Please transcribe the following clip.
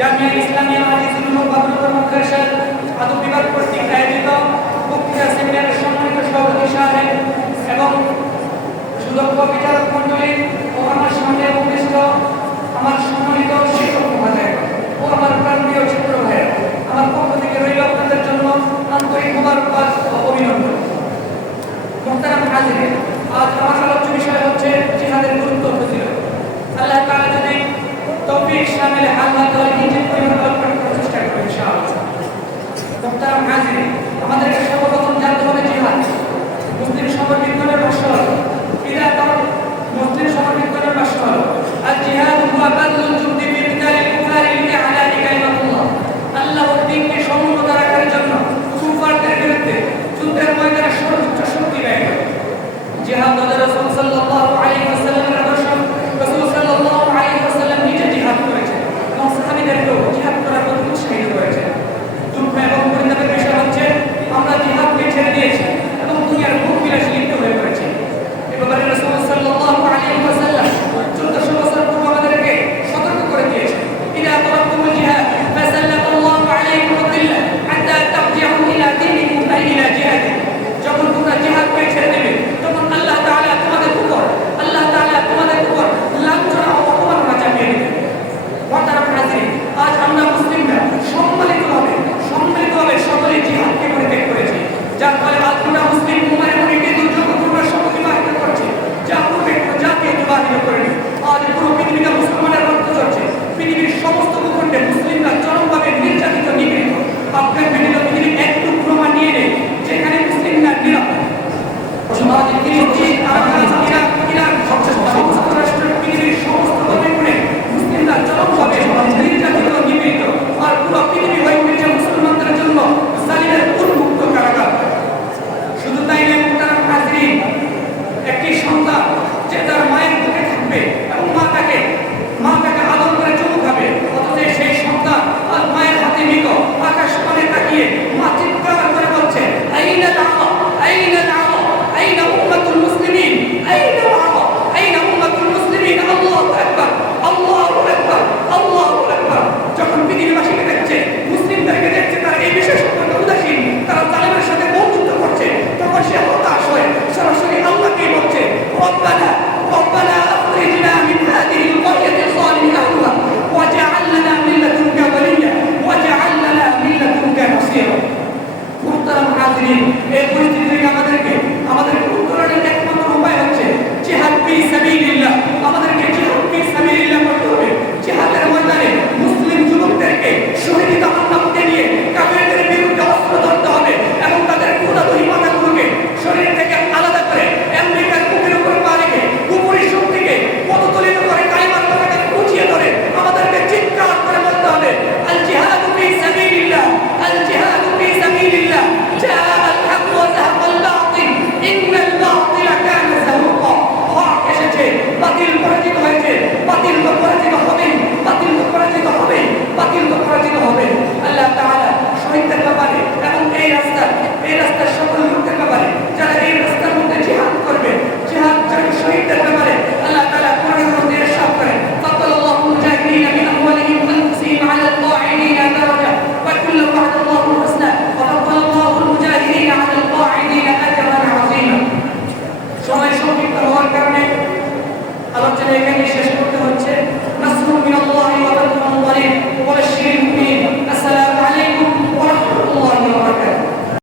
জামিয়া ইসলামিয়া হাদিস অনুবাদ প্রমুখ পরিষদ আমার সামনে উপবিষ্ট আমার জন্য আন্তরিক মুবারকবাদ ও অভিনন্দন। মোহতারাম হাজিরে, আজ আমার আলোচ্য বিষয় হচ্ছে জিহাদের গুরুত্ব ফজিলত আল্লাহ তাআলা যদি তৌফিক শামিল হাল হাত ওয়াল হিজরত যে আমাদের রাসূল সাল্লাল্লাহু